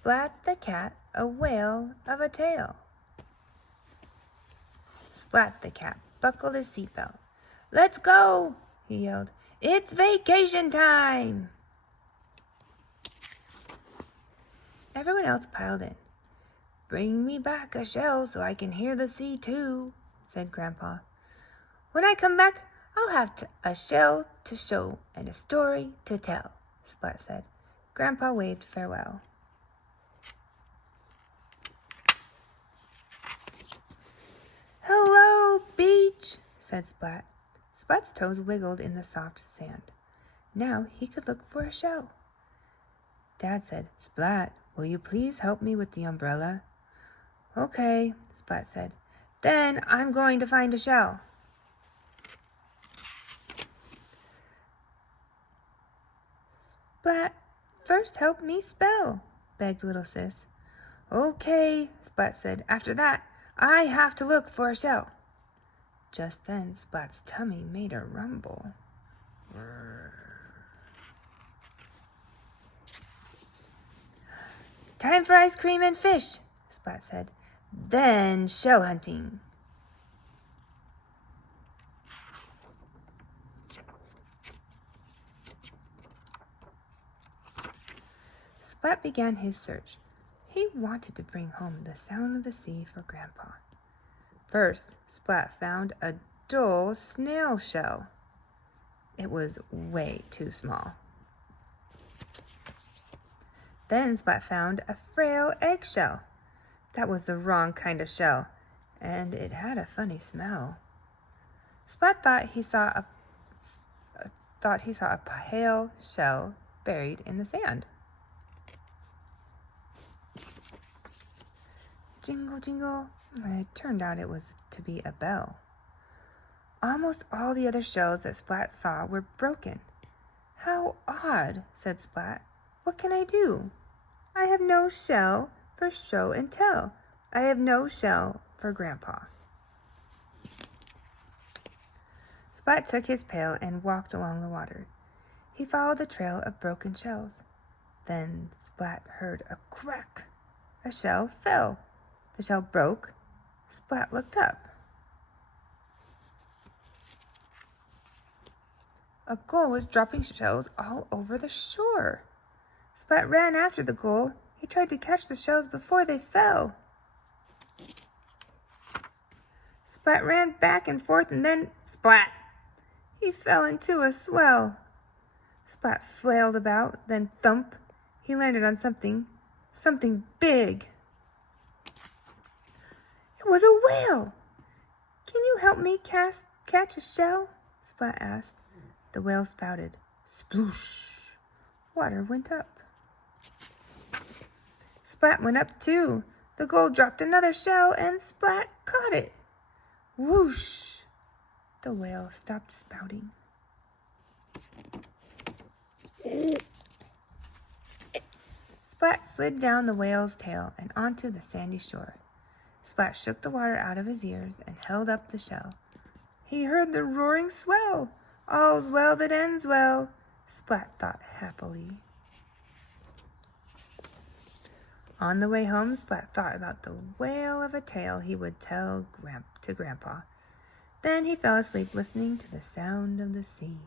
Splat the cat, a whale of a tail. Splat the cat buckled his seatbelt. "Let's go," he yelled. "It's vacation time." Everyone else piled in. "Bring me back a shell so I can hear the sea too," said Grandpa. "When I come back, I'll have a shell to show and a story to tell," Splat said. Grandpa waved farewell. "Hello, beach," said Splat. Splat's toes wiggled in the soft sand. Now he could look for a shell. Dad said, "Splat, will you please help me with the umbrella?" "Okay," Splat said. "Then I'm going to find a shell." "Splat, first help me spell," begged little sis. "Okay," Splat said. "After that, I have to look for a shell." Just then, Splat's tummy made a rumble. "Time for ice cream and fish," Splat said. "Then shell hunting." Splat began his search. He wanted to bring home the sound of the sea for Grandpa. First, Splat found a dull snail shell. It was way too small. Then Splat found a frail eggshell. That was the wrong kind of shell, and it had a funny smell. Splat thought he saw a pale shell buried in the sand. Jingle, jingle. It turned out it was to be a bell. Almost all the other shells that Splat saw were broken. "How odd," said Splat. "What can I do? I have no shell for show and tell. I have no shell for Grandpa." Splat took his pail and walked along the water. He followed the trail of broken shells. Then Splat heard a crack. A shell fell. The shell broke. Splat looked up. A gull was dropping shells all over the shore. Splat ran after the gull. He tried to catch the shells before they fell. Splat ran back and forth, and then splat! He fell into a swell. Splat flailed about, then thump! He landed on something big. It was a whale. "Can you help me catch a shell?" Splat asked. The whale spouted. Sploosh! Water went up. Splat went up too. The gull dropped another shell, and Splat caught it. Whoosh! The whale stopped spouting. Splat slid down the whale's tail and onto the sandy shore. Splat shook the water out of his ears and held up the shell. He heard the roaring swell. "All's well that ends well," Splat thought happily. On the way home, Splat thought about the whale of a tale he would tell to Grandpa. Then he fell asleep listening to the sound of the sea.